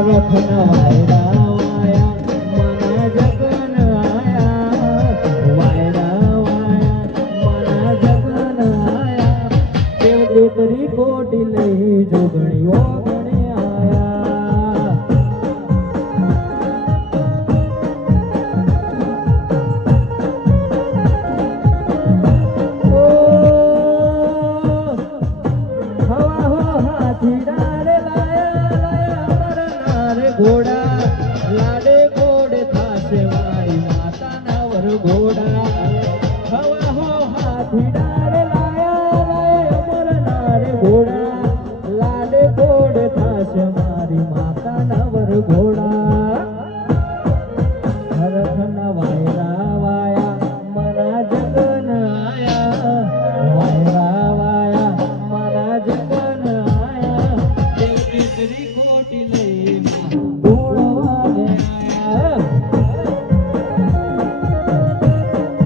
हरखन वायरा via मना जगन आया वायरा via मना जगन आया देव देतरी कोटी लई जोगणी ओगणी आया घोड़ा लाडे घोड़े थासे मारी माता नवर घोड़ा हवा हो हाथी डारे लाया लाया अमर नारे घोड़ा लाडे घोड़े थासे मारी माता नवर घोड़ा हरखन वायरा वाया मना जगन आया वायरा वाया मना जगन आया देव तीसरी कोटी लई